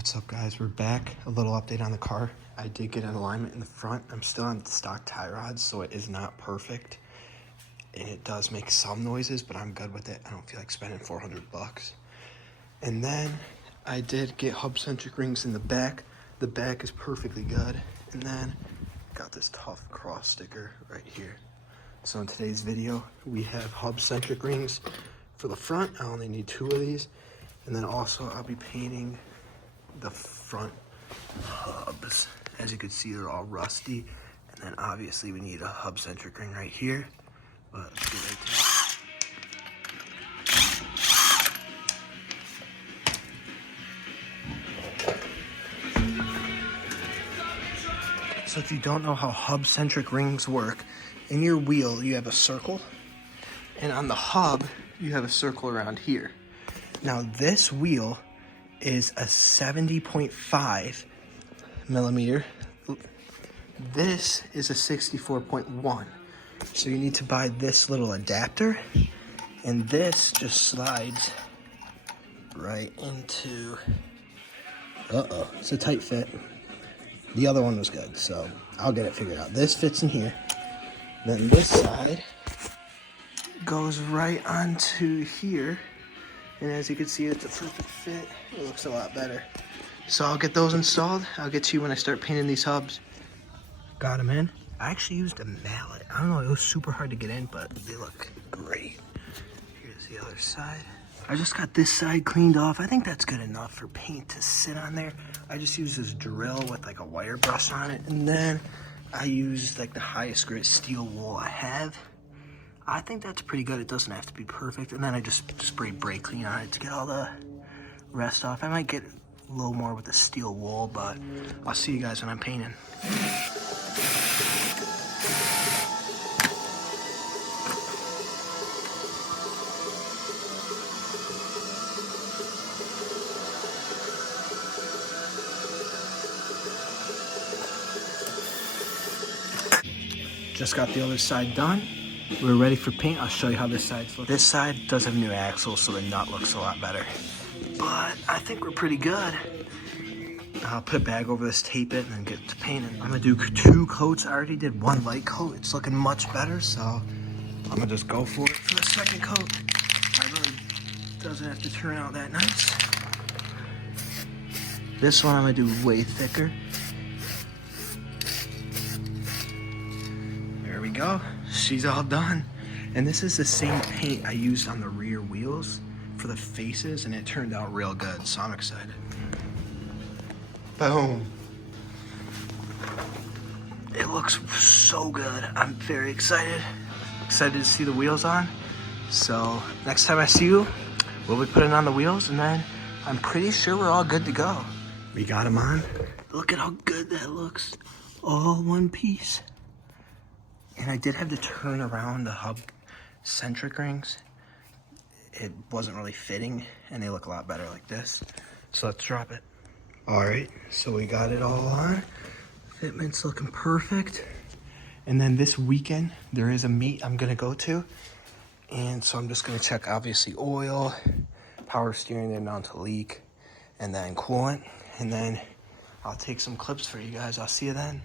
What's up, guys? We're back. A little update on the car. I did get an alignment in the front. I'm still on stock tie rods, so it is not perfect. And it does make some noises, but I'm good with it. I don't feel like spending $400. And then I did get Hubcentric rings in the back. The back is perfectly good. And then got this tough cross sticker right here. So in today's video, we have Hubcentric rings for the front. I only need 2 of these. And then also I'll be painting the front hubs. As you can see, they're all rusty. And then obviously we need a Hubcentric ring right here. But let's get right to it. So if you don't know how Hubcentric rings work, in your wheel you have a circle, and on the hub you have a circle around here. Now this wheel is a 70.5 millimeter. This is a 64.1. So you need to buy this little adapter, and this just slides right into, it's a tight fit. The other one was good, so I'll get it figured out. This fits in here. Then this side goes right onto here. And as you can see, it's a perfect fit. It looks a lot better. So I'll get those installed. I'll get to you when I start painting these hubs. Got them in. I actually used a mallet. I don't know, it was super hard to get in, but they look great. Here's the other side. I just got this side cleaned off. I think that's good enough for paint to sit on there. I just used this drill with like a wire brush on it. And then I used like the highest grit steel wool I have. I think that's pretty good. It doesn't have to be perfect. And then I just sprayed brake clean on it to get all the rest off. I might get a little more with the steel wool, but I'll see you guys when I'm painting. Just got the other side done. We're ready for paint. I'll show you how this side's looking. This side does have new axles, so the nut looks a lot better. But I think we're pretty good. I'll put a bag over this, tape it, and then get to painting. I'm gonna do 2 coats. I already did 1 light coat. It's looking much better, so I'm gonna just go for it for the second coat. It really doesn't have to turn out that nice. This one I'm gonna do way thicker. There we go. She's all done. And this is the same paint I used on the rear wheels for the faces, and it turned out real good, so I'm excited. Boom. It looks so good. I'm very excited. Excited to see the wheels on. So next time I see you, we'll be putting on the wheels, and then I'm pretty sure we're all good to go. We got them on. Look at how good that looks. All one piece. And I did have to turn around the Hubcentric rings. It wasn't really fitting, and they look a lot better like this. So let's drop it. All right, so we got it all on. Fitment's looking perfect. And then this weekend, there is a meet I'm gonna go to. And so I'm just gonna check, obviously, oil, power steering, the amount to leak, and then coolant. And then I'll take some clips for you guys. I'll see you then.